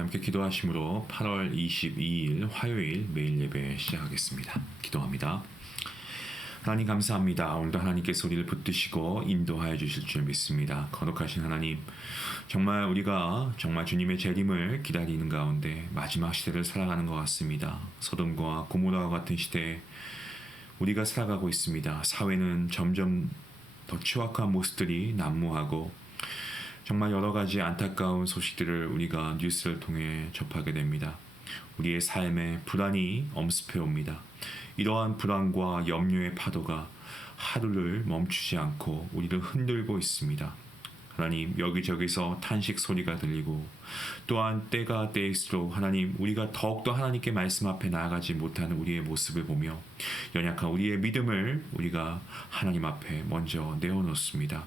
함께 기도하심으로 8월 22일 화요일 매일 예배 시작하겠습니다. 기도합니다. 하나님 감사합니다. 오늘도 하나님께서 우리를 붙드시고 인도하여 주실 줄 믿습니다. 거룩하신 하나님, 정말 우리가 정말 주님의 재림을 기다리는 가운데 마지막 시대를 살아가는 것 같습니다. 소돔과 고모라와 같은 시대에 우리가 살아가고 있습니다. 사회는 점점 더 추악한 모습들이 난무하고 정말 여러 가지 안타까운 소식들을 우리가 뉴스를 통해 접하게 됩니다. 우리의 삶에 불안이 엄습해 옵니다. 이러한 불안과 염려의 파도가 하루를 멈추지 않고 우리를 흔들고 있습니다. 하나님, 여기저기서 탄식 소리가 들리고 또한 때가 때일수록 하나님, 우리가 더욱더 하나님께 말씀 앞에 나아가지 못하는 우리의 모습을 보며 연약한 우리의 믿음을 우리가 하나님 앞에 먼저 내어놓습니다.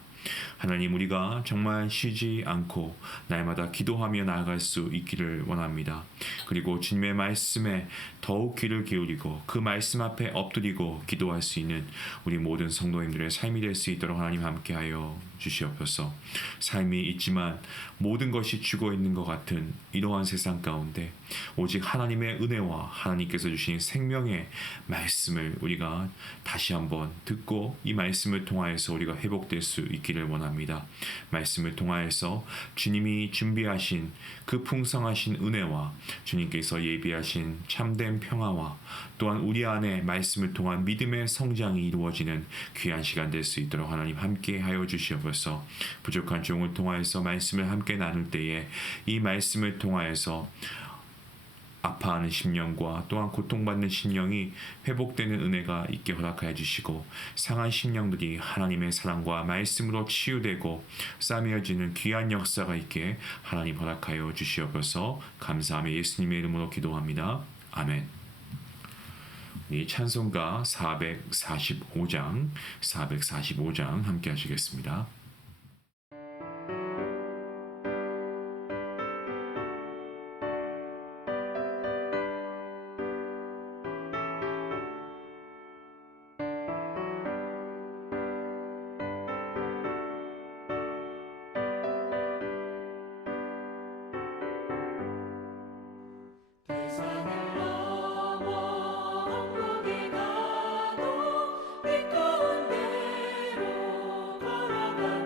하나님, 우리가 정말 쉬지 않고 날마다 기도하며 나아갈 수 있기를 원합니다. 그리고 주님의 말씀에 더욱 귀를 기울이고 그 말씀 앞에 엎드리고 기도할 수 있는 우리 모든 성도님들의 삶이 될 수 있도록 하나님 함께하여 주시옵소서. 삶이 있지만 모든 것이 죽어 있는 것 같은 이러한 세상 가운데 오직 하나님의 은혜와 하나님께서 주신 생명의 말씀을 우리가 다시 한번 듣고 이 말씀을 통하여서 우리가 회복될 수 있기를 원합니다. 말씀을 통하여서 주님이 준비하신 그 풍성하신 은혜와 주님께서 예비하신 참된 평화와 또한 우리 안에 말씀을 통한 믿음의 성장이 이루어지는 귀한 시간 될 수 있도록 하나님 함께 하여 주시옵소서. 부족한 종을 통하여서 말씀을 함께 나눌 때에 이 말씀을 통하여서 아파하는 심령과 또한 고통받는 심령이 회복되는 은혜가 있게 허락하여 주시고 상한 심령들이 하나님의 사랑과 말씀으로 치유되고 싸매어지는 귀한 역사가 있게 하나님 허락하여 주시옵소서. 감사하며 예수님의 이름으로 기도합니다. 아멘. 이 찬송가 445장 함께 하시겠습니다. 이 가운데로 걸어가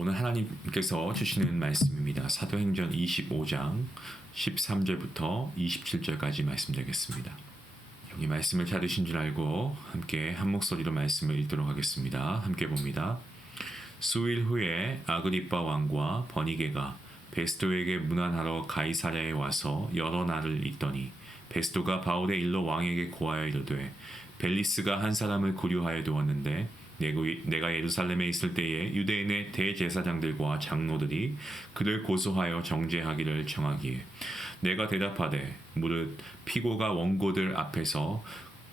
오늘 하나님께서 주시는 말씀입니다. 사도행전 25장 13절부터 27절까지 말씀드리겠습니다. 여기 말씀을 찾으신 줄 알고 함께 한 목소리로 말씀을 읽도록 하겠습니다. 함께 봅니다. 수일 후에 아그리빠 왕과 버니게가 베스도에게 문안하러 가이사랴에 와서 여러 날을 있더니 베스도가 바울의 일로 왕에게 고하여 이르되 벨리스가 한 사람을 구류하여 두었는데 내가 예루살렘에 있을 때에 유대인의 대제사장들과 장로들이 그를 고소하여 정죄하기를 청하기에 내가 대답하되 무릇 피고가 원고들 앞에서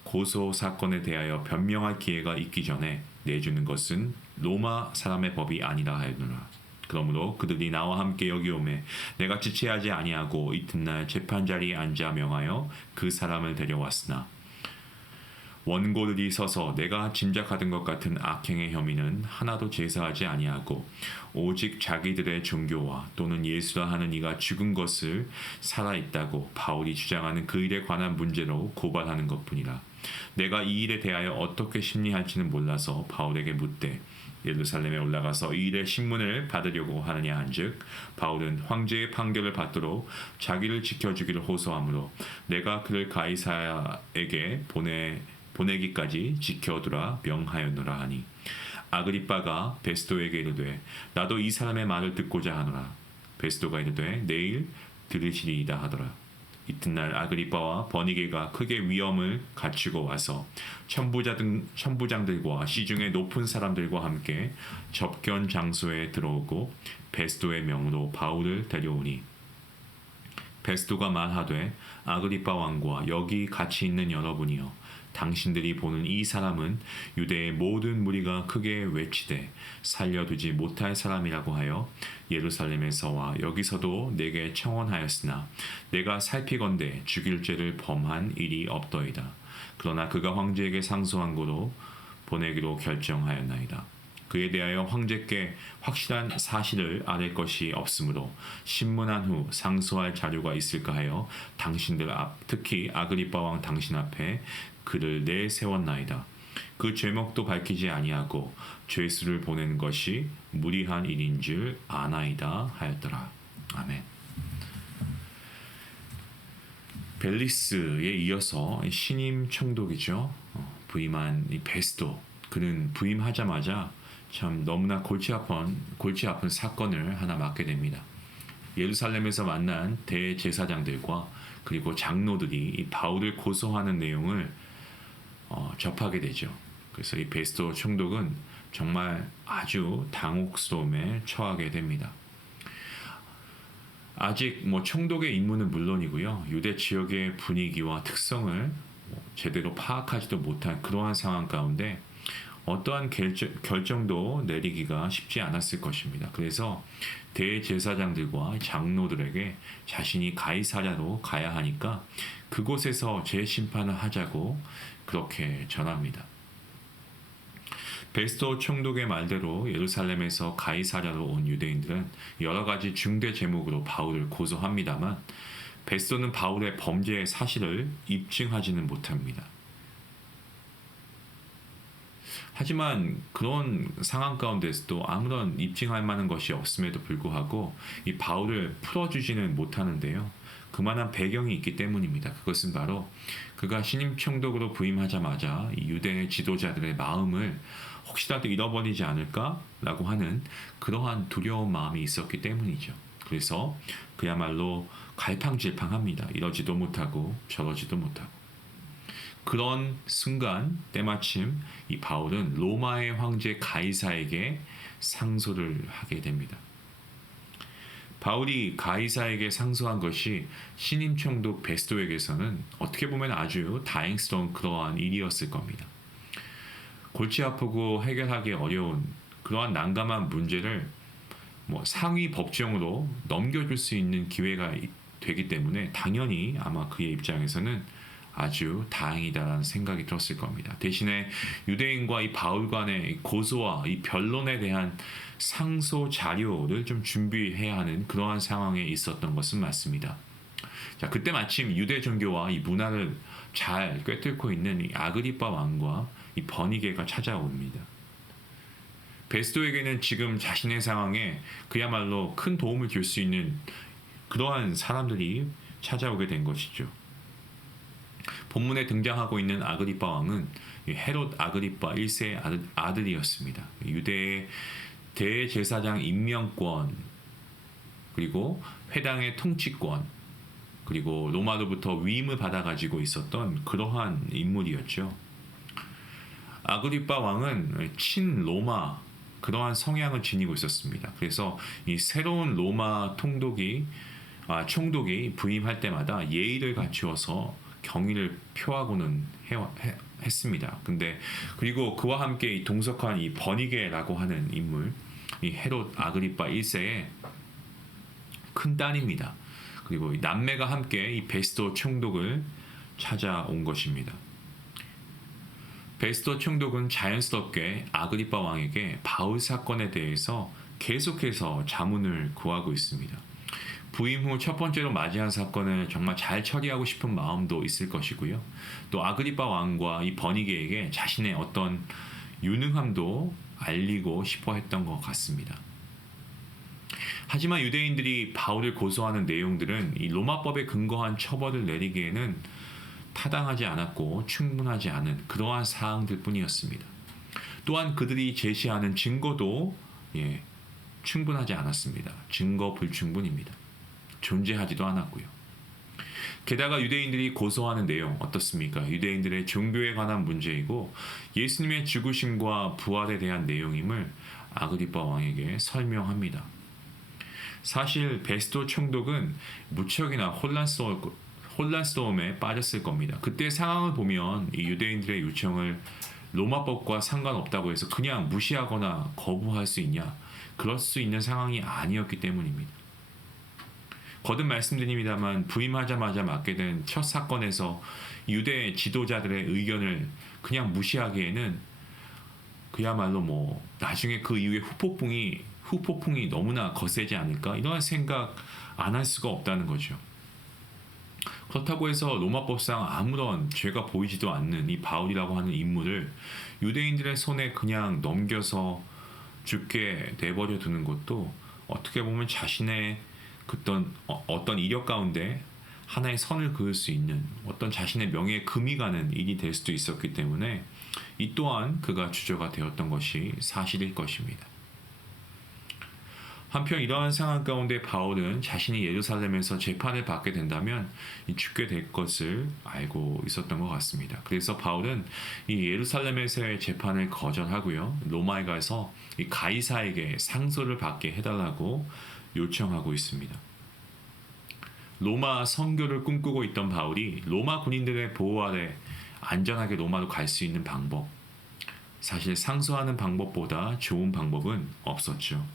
고소 사건에 대하여 변명할 기회가 있기 전에 내주는 것은 로마 사람의 법이 아니라 하였노라. 그러므로 그들이 나와 함께 여기 오매 내가 지체하지 아니하고 이튿날 재판자리에 앉아 명하여 그 사람을 데려왔으나 원고들이 서서 내가 짐작하던 것 같은 악행의 혐의는 하나도 제사하지 아니하고 오직 자기들의 종교와 또는 예수라 하는 이가 죽은 것을 살아있다고 바울이 주장하는 그 일에 관한 문제로 고발하는 것뿐이라. 내가 이 일에 대하여 어떻게 심리할지는 몰라서 바울에게 묻되 예루살렘에 올라가서 이 일의 신문을 받으려고 하느냐 한즉 바울은 황제의 판결을 받도록 자기를 지켜주기를 호소하므로 내가 그를 가이사야에게 보내기까지 지켜두라 명하였노라 하니 아그리빠가 베스도에게 이르되 나도 이 사람의 말을 듣고자 하노라. 베스도가 이르되 내일 들으시리이다 하더라. 이튿날 아그리빠와 버니게가 크게 위험을 갖추고 와서 천부장들과 시중의 높은 사람들과 함께 접견 장소에 들어오고 베스도의 명으로 바울을 데려오니 베스도가 말하되 아그리빠 왕과 여기 같이 있는 여러분이여 당신들이 보는 이 사람은 유대의 모든 무리가 크게 외치되 살려두지 못할 사람이라고 하여 예루살렘에서와 여기서도 내게 청원하였으나 내가 살피건대 죽일 죄를 범한 일이 없더이다. 그러나 그가 황제에게 상소한 고로 보내기로 결정하였나이다. 그에 대하여 황제께 확실한 사실을 아랠 것이 없으므로 신문한 후 상소할 자료가 있을까 하여 당신들 앞 특히 아그리빠 왕 당신 앞에 그를 내세웠나이다. 그 죄목도 밝히지 아니하고 죄수를 보내는 것이 무리한 일인 줄 아나이다 하였더라. 아멘. 벨리스에 이어서 신임 총독이죠. 부임한 이 베스도 그는 부임하자마자 참 너무나 골치 아픈 사건을 하나 맡게 됩니다. 예루살렘에서 만난 대제사장들과 그리고 장로들이 이 바울을 고소하는 내용을 접하게 되죠. 그래서 이 베스도 총독은 정말 아주 당혹스러움에 처하게 됩니다. 아직 총독의 임무는 물론이고요. 유대 지역의 분위기와 특성을 제대로 파악하지도 못한 그러한 상황 가운데 어떠한 결정도 내리기가 쉽지 않았을 것입니다. 그래서 대제사장들과 장로들에게 자신이 가이사랴로 가야 하니까 그곳에서 재심판을 하자고 그렇게 전합니다. 베스도 총독의 말대로 예루살렘에서 가이사랴로 온 유대인들은 여러 가지 중대 제목으로 바울을 고소합니다만 베스도는 바울의 범죄의 사실을 입증하지는 못합니다. 하지만 그런 상황 가운데서도 아무런 입증할 만한 것이 없음에도 불구하고 이 바울을 풀어주지는 못하는데요. 그만한 배경이 있기 때문입니다. 그것은 바로 그가 신임 총독으로 부임하자마자 이 유대의 지도자들의 마음을 혹시라도 잃어버리지 않을까라고 하는 그러한 두려운 마음이 있었기 때문이죠. 그래서 그야말로 갈팡질팡합니다. 이러지도 못하고 저러지도 못하고. 그런 순간 때마침 이 바울은 로마의 황제 가이사에게 상소를 하게 됩니다. 바울이 가이사에게 상소한 것이 신임 총독 베스도에게서는 어떻게 보면 아주 다행스러운 그러한 일이었을 겁니다. 골치 아프고 해결하기 어려운 그러한 난감한 문제를 상위 법정으로 넘겨줄 수 있는 기회가 되기 때문에 당연히 아마 그의 입장에서는 아주 다행이다라는 생각이 들었을 겁니다. 대신에 유대인과 이 바울 간의 고소와 이 변론에 대한 상소 자료를 좀 준비해야 하는 그러한 상황에 있었던 것은 맞습니다. 자, 그때 마침 유대 종교와 이 문화를 잘 꿰뚫고 있는 이 아그리빠 왕과 이 버니게가 찾아옵니다. 베스도에게는 지금 자신의 상황에 그야말로 큰 도움을 줄 수 있는 그러한 사람들이 찾아오게 된 것이죠. 본문에 등장하고 있는 아그리빠 왕은 헤롯 아그리빠 1세의 아들이었습니다. 유대의 대제사장 임명권, 그리고 회당의 통치권, 그리고 로마로부터 위임을 받아가지고 있었던 그러한 인물이었죠. 아그리빠 왕은 친로마 그러한 성향을 지니고 있었습니다. 그래서 이 새로운 로마 총독이 부임할 때마다 예의를 갖추어서 경의를 표하고는 했습니다. 근데 그리고 그와 함께 이 동석한 이 버니게라고 하는 인물, 이 헤롯 아그리빠 1세의 큰 딸입니다. 그리고 이 남매가 함께 이 베스도 총독을 찾아온 것입니다. 베스도 총독은 자연스럽게 아그리빠 왕에게 바울 사건에 대해서 계속해서 자문을 구하고 있습니다. 부임 후 첫 번째로 맞이한 사건을 정말 잘 처리하고 싶은 마음도 있을 것이고요. 또 아그리빠 왕과 이 버니게에게 자신의 어떤 유능함도 알리고 싶어 했던 것 같습니다. 하지만 유대인들이 바울을 고소하는 내용들은 이 로마법에 근거한 처벌을 내리기에는 타당하지 않았고 충분하지 않은 그러한 사항들 뿐이었습니다. 또한 그들이 제시하는 증거도 충분하지 않았습니다. 증거 불충분입니다. 존재하지도 않았고요. 게다가 유대인들이 고소하는 내용 어떻습니까? 유대인들의 종교에 관한 문제이고 예수님의 죽으심과 부활에 대한 내용임을 아그리빠 왕에게 설명합니다. 사실 베스도 총독은 무척이나 혼란스러움에 빠졌을 겁니다. 그때 상황을 보면 이 유대인들의 요청을 로마법과 상관없다고 해서 그냥 무시하거나 거부할 수 있냐? 그럴 수 있는 상황이 아니었기 때문입니다. 거듭 말씀드립니다만 부임하자마자 맡게 된 첫 사건에서 유대 지도자들의 의견을 그냥 무시하기에는 그야말로 나중에 그 이후에 후폭풍이 너무나 거세지 않을까 이런 생각 안 할 수가 없다는 거죠. 그렇다고 해서 로마법상 아무런 죄가 보이지도 않는 이 바울이라고 하는 인물을 유대인들의 손에 그냥 넘겨서 죽게 내버려 두는 것도 어떻게 보면 자신의 어떤 이력 가운데 하나의 선을 그을 수 있는 어떤 자신의 명예에 금이 가는 일이 될 수도 있었기 때문에 이 또한 그가 주저가 되었던 것이 사실일 것입니다. 한편 이러한 상황 가운데 바울은 자신이 예루살렘에서 재판을 받게 된다면 죽게 될 것을 알고 있었던 것 같습니다. 그래서 바울은 이 예루살렘에서의 재판을 거절하고요. 로마에 가서 이 가이사에게 상소를 받게 해달라고 요청하고 있습니다. 로마 선교를 꿈꾸고 있던 바울이 로마 군인들의 보호 아래 안전하게 로마로 갈 수 있는 방법, 사실 상소하는 방법보다 좋은 방법은 없었죠.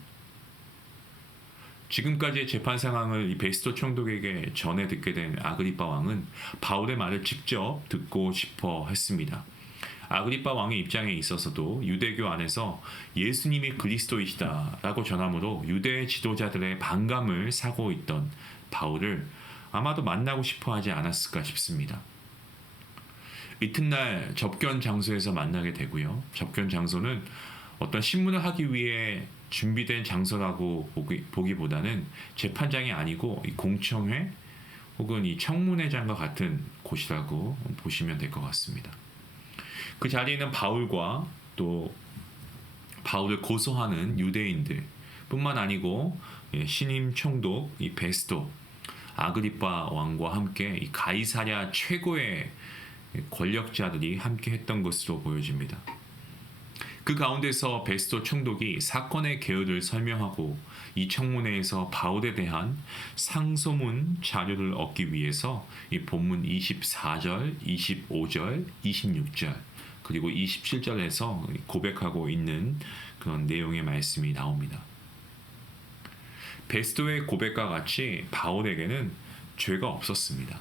지금까지의 재판 상황을 이 베스도 총독에게 전해 듣게 된 아그리빠 왕은 바울의 말을 직접 듣고 싶어 했습니다. 아그리빠 왕의 입장에 있어서도 유대교 안에서 예수님이 그리스도이시다라고 전함으로 유대 지도자들의 반감을 사고 있던 바울을 아마도 만나고 싶어 하지 않았을까 싶습니다. 이튿날 접견 장소에서 만나게 되고요. 접견 장소는 어떤 신문을 하기 위해 준비된 장소라고 보기보다는 재판장이 아니고 이 공청회 혹은 이 청문회장과 같은 곳이라고 보시면 될 것 같습니다. 그 자리에는 바울과 또 바울을 고소하는 유대인들 뿐만 아니고 신임 총독 이 베스도 아그리빠 왕과 함께 이 가이사랴 최고의 권력자들이 함께 했던 것으로 보여집니다. 그 가운데서 베스도 총독이 사건의 개요를 설명하고 이 청문회에서 바울에 대한 상소문 자료를 얻기 위해서 이 본문 24절, 25절, 26절 그리고 27절에서 고백하고 있는 그런 내용의 말씀이 나옵니다. 베스도의 고백과 같이 바울에게는 죄가 없었습니다.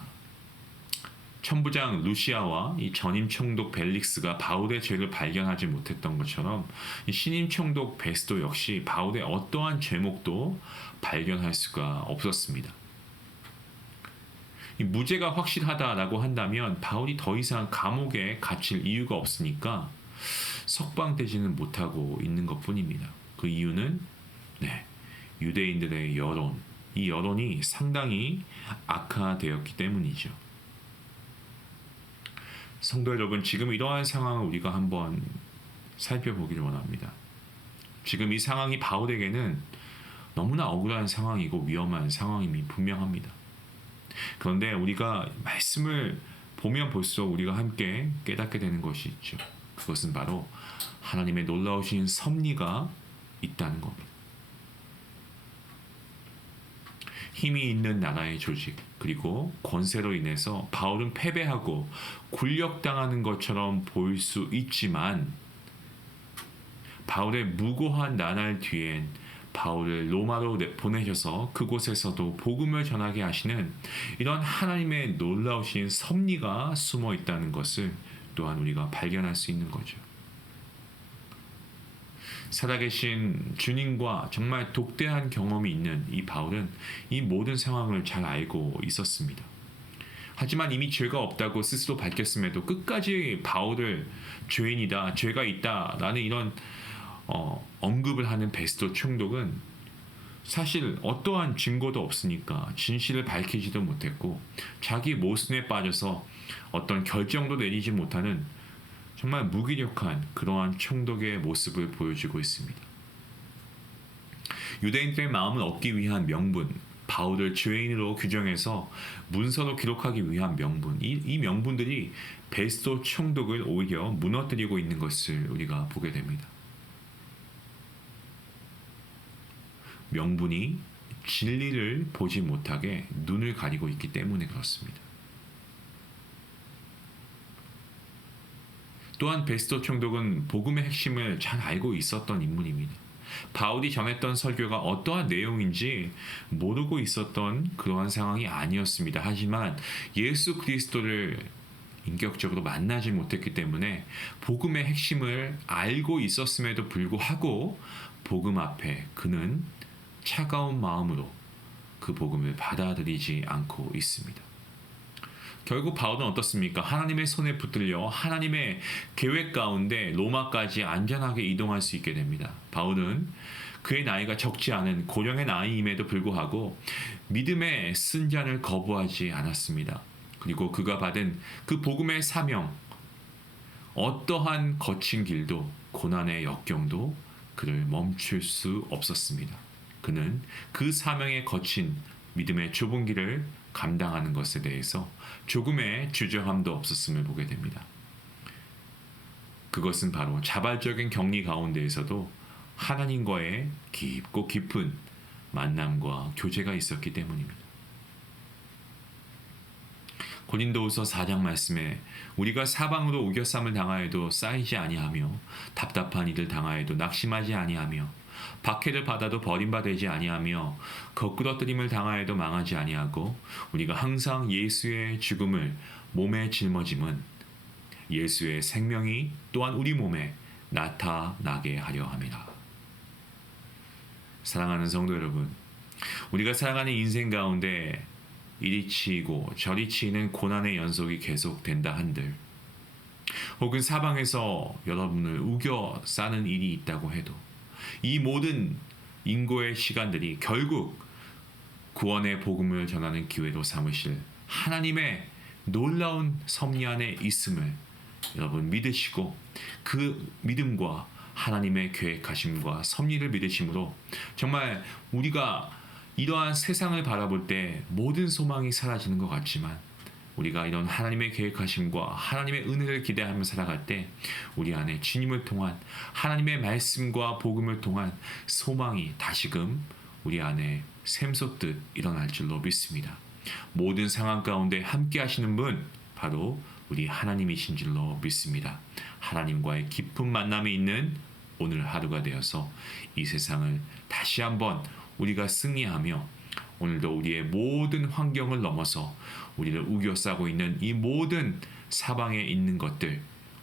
천부장 루시아와 이 전임 총독 벨릭스가 바울의 죄를 발견하지 못했던 것처럼 이 신임 총독 베스도 역시 바울의 어떠한 죄목도 발견할 수가 없었습니다. 이 무죄가 확실하다라고 한다면 바울이 더 이상 감옥에 갇힐 이유가 없으니까 석방되지는 못하고 있는 것뿐입니다. 그 이유는 유대인들의 여론, 이 여론이 상당히 악화되었기 때문이죠. 성도 여러분, 지금 이러한 상황을 우리가 한번 살펴보기를 원합니다. 지금 이 상황이 바울에게는 너무나 억울한 상황이고 위험한 상황임이 분명합니다. 그런데 우리가 말씀을 보면 볼수록 우리가 함께 깨닫게 되는 것이 있죠. 그것은 바로 하나님의 놀라우신 섭리가 있다는 겁니다. 힘이 있는 나라의 조직 그리고 권세로 인해서 바울은 패배하고 굴력당하는 것처럼 보일 수 있지만 바울의 무고한 나날 뒤엔 바울을 로마로 보내셔서 그곳에서도 복음을 전하게 하시는 이런 하나님의 놀라우신 섭리가 숨어 있다는 것을 또한 우리가 발견할 수 있는 거죠. 살아계신 주님과 정말 독대한 경험이 있는 이 바울은 이 모든 상황을 잘 알고 있었습니다. 하지만 이미 죄가 없다고 스스로 밝혔음에도 끝까지 바울을 죄인이다, 죄가 있다라는 이런 언급을 하는 베스도 총독은 사실 어떠한 증거도 없으니까 진실을 밝히지도 못했고 자기 모순에 빠져서 어떤 결정도 내리지 못하는 정말 무기력한 그러한 총독의 모습을 보여주고 있습니다. 유대인들의 마음을 얻기 위한 명분, 바울을 죄인으로 규정해서 문서로 기록하기 위한 명분, 이 명분들이 베스도 총독을 오히려 무너뜨리고 있는 것을 우리가 보게 됩니다. 명분이 진리를 보지 못하게 눈을 가리고 있기 때문에 그렇습니다. 또한 베스도 총독은 복음의 핵심을 잘 알고 있었던 인물입니다. 바울이 전했던 설교가 어떠한 내용인지 모르고 있었던 그러한 상황이 아니었습니다. 하지만 예수 그리스도를 인격적으로 만나지 못했기 때문에 복음의 핵심을 알고 있었음에도 불구하고 복음 앞에 그는 차가운 마음으로 그 복음을 받아들이지 않고 있습니다. 결국 바울은 어떻습니까? 하나님의 손에 붙들려 하나님의 계획 가운데 로마까지 안전하게 이동할 수 있게 됩니다. 바울은 그의 나이가 적지 않은 고령의 나이임에도 불구하고 믿음의 순잔을 거부하지 않았습니다. 그리고 그가 받은 그 복음의 사명, 어떠한 거친 길도 고난의 역경도 그를 멈출 수 없었습니다. 그는 그 사명의 거친 믿음의 좁은 길을 감당하는 것에 대해서 조금의 주저함도 없었음을 보게 됩니다. 그것은 바로 자발적인 격리 가운데에서도 하나님과의 깊고 깊은 만남과 교제가 있었기 때문입니다. 고린도후서 4장 말씀에 우리가 사방으로 우겨쌈을 당하여도 쌓이지 아니하며 답답한 일을 당하여도 낙심하지 아니하며 박해를 받아도 버림받지 아니하며 거꾸러뜨림을 당하여도 망하지 아니하고 우리가 항상 예수의 죽음을 몸에 짊어짐은 예수의 생명이 또한 우리 몸에 나타나게 하려 함이라. 사랑하는 성도 여러분, 우리가 살아가는 인생 가운데 이리 치이고 저리 치이는 고난의 연속이 계속된다 한들 혹은 사방에서 여러분을 우겨 싸는 일이 있다고 해도 이 모든 인고의 시간들이 결국 구원의 복음을 전하는 기회로 삼으실 하나님의 놀라운 섭리 안에 있음을 여러분 믿으시고 그 믿음과 하나님의 계획하심과 섭리를 믿으심으로 정말 우리가 이러한 세상을 바라볼 때 모든 소망이 사라지는 것 같지만 우리가 이런 하나님의 계획하심과 하나님의 은혜를 기대하며 살아갈 때 우리 안에 주님을 통한 하나님의 말씀과 복음을 통한 소망이 다시금 우리 안에 샘솟듯 일어날 줄로 믿습니다. 모든 상황 가운데 함께 하시는 분 바로 우리 하나님이신 줄로 믿습니다. 하나님과의 깊은 만남이 있는 오늘 하루가 되어서 이 세상을 다시 한번 우리가 승리하며 오늘도 우리의 모든 환경을 넘어서 우리를 우겨싸고 있는 이 모든 사방에 있는 것들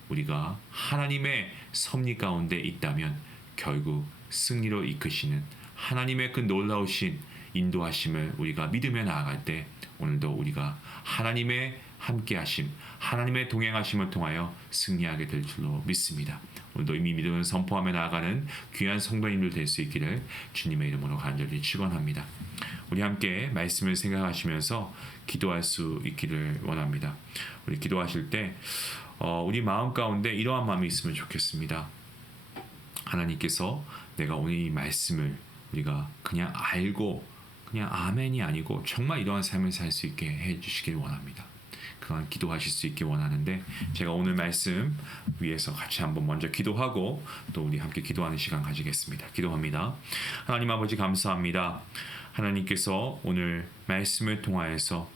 우리가 하나님의 섭리 가운데 있다면 결국 승리로 이끄시는 하나님의 그 놀라우신 인도하심을 우리가 믿으며 나아갈 때 오늘도 우리가 하나님의 함께하심, 하나님의 동행하심을 통하여 승리하게 될 줄로 믿습니다. 오늘도 이미 믿음을 선포하며 나아가는 귀한 성도님들 될 수 있기를 주님의 이름으로 간절히 축원합니다. 우리 함께 말씀을 생각하시면서 기도할 수 있기를 원합니다. 우리 기도하실 때 우리 마음 가운데 이러한 마음이 있으면 좋겠습니다. 하나님께서 내가 오늘 이 말씀을 우리가 그냥 알고 그냥 아멘이 아니고 정말 이러한 삶을 살 수 있게 해주시길 원합니다. 그런 기도하실 수 있길 원하는데 제가 오늘 말씀 위해서 같이 한번 먼저 기도하고 또 우리 함께 기도하는 시간 가지겠습니다. 기도합니다. 하나님 아버지 감사합니다. 하나님께서 오늘 말씀을 통하여서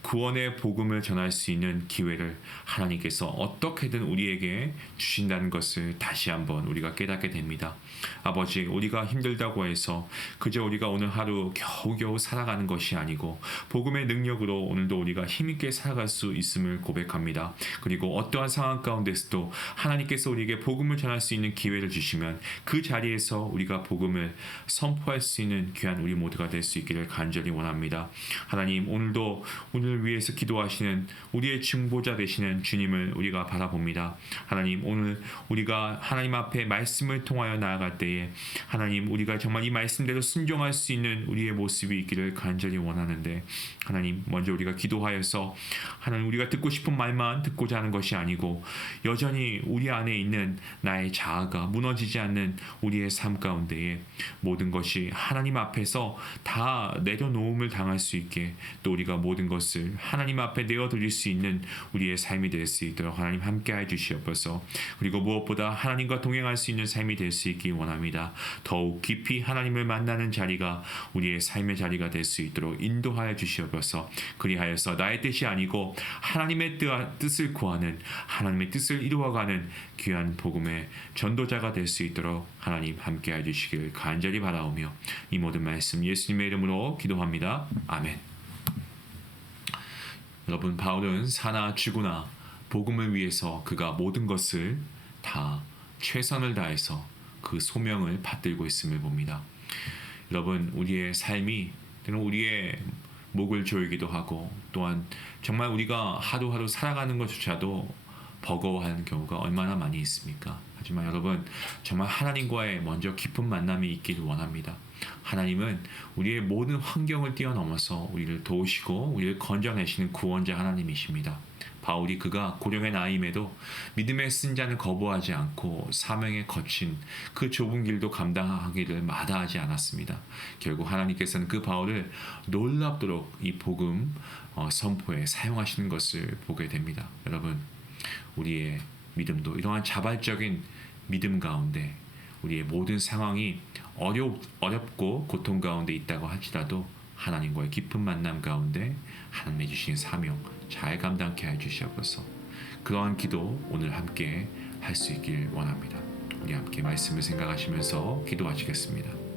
구원의 복음을 전할 수 있는 기회를 하나님께서 어떻게든 우리에게 주신다는 것을 다시 한번 우리가 깨닫게 됩니다. 아버지, 우리가 힘들다고 해서 그저 우리가 오늘 하루 겨우겨우 살아가는 것이 아니고 복음의 능력으로 오늘도 우리가 힘있게 살아갈 수 있음을 고백합니다. 그리고 어떠한 상황 가운데서도 하나님께서 우리에게 복음을 전할 수 있는 기회를 주시면 그 자리에서 우리가 복음을 선포할 수 있는 귀한 우리 모두가 될 수 있기를 간절히 원합니다. 하나님, 오늘도 오늘 위해서 기도하시는 우리의 중보자 되시는 주님을 우리가 바라봅니다. 하나님, 오늘 우리가 하나님 앞에 말씀을 통하여 나아갈 때에 하나님, 우리가 정말 이 말씀대로 순종할 수 있는 우리의 모습이 있기를 간절히 원하는데 하나님, 먼저 우리가 기도하여서 하나님, 우리가 듣고 싶은 말만 듣고자 하는 것이 아니고 여전히 우리 안에 있는 나의 자아가 무너지지 않는 우리의 삶 가운데에 모든 것이 하나님 앞에서 다 내려놓음을 당할 수 있게 또 우리가 모든 것을 하나님 앞에 내어드릴 수 있는 우리의 삶이 될 수 있도록 하나님 함께해 주시옵소서. 그리고 무엇보다 하나님과 동행할 수 있는 삶이 될 수 있기 원합니다. 더욱 깊이 하나님을 만나는 자리가 우리의 삶의 자리가 될 수 있도록 인도하여 주시옵소서. 그리하여서 나의 뜻이 아니고 하나님의 뜻을 구하는 하나님의 뜻을 이루어가는 귀한 복음의 전도자가 될 수 있도록 하나님 함께해 주시길 간절히 바라오며 이 모든 말씀 예수님의 이름으로 기도합니다. 아멘. 여러분, 바울은 사나 죽으나 복음을 위해서 그가 모든 것을 다 최선을 다해서 그 소명을 받들고 있음을 봅니다. 여러분, 우리의 삶이 때로는 우리의 목을 조이기도 하고 또한 정말 우리가 하루하루 살아가는 것조차도 버거워하는 경우가 얼마나 많이 있습니까? 하지만 여러분, 정말 하나님과의 먼저 깊은 만남이 있기를 원합니다. 하나님은 우리의 모든 환경을 뛰어넘어서 우리를 도우시고 우리를 건져내시는 구원자 하나님이십니다. 바울이 그가 고령의 나이임에도 믿음의 쓴자는 거부하지 않고 사명에 거친 그 좁은 길도 감당하기를 마다하지 않았습니다. 결국 하나님께서는 그 바울을 놀랍도록 이 복음 선포에 사용하시는 것을 보게 됩니다. 여러분, 우리의 믿음도 이러한 자발적인 믿음 가운데 우리의 모든 상황이 어렵고 고통 가운데 있다고 할지라도 하나님과의 깊은 만남 가운데 하나님의 주신 사명 잘 감당케 해주시옵소서. 그러한 기도 오늘 함께 할 수 있길 원합니다. 우리 함께 말씀을 생각하시면서 기도하시겠습니다.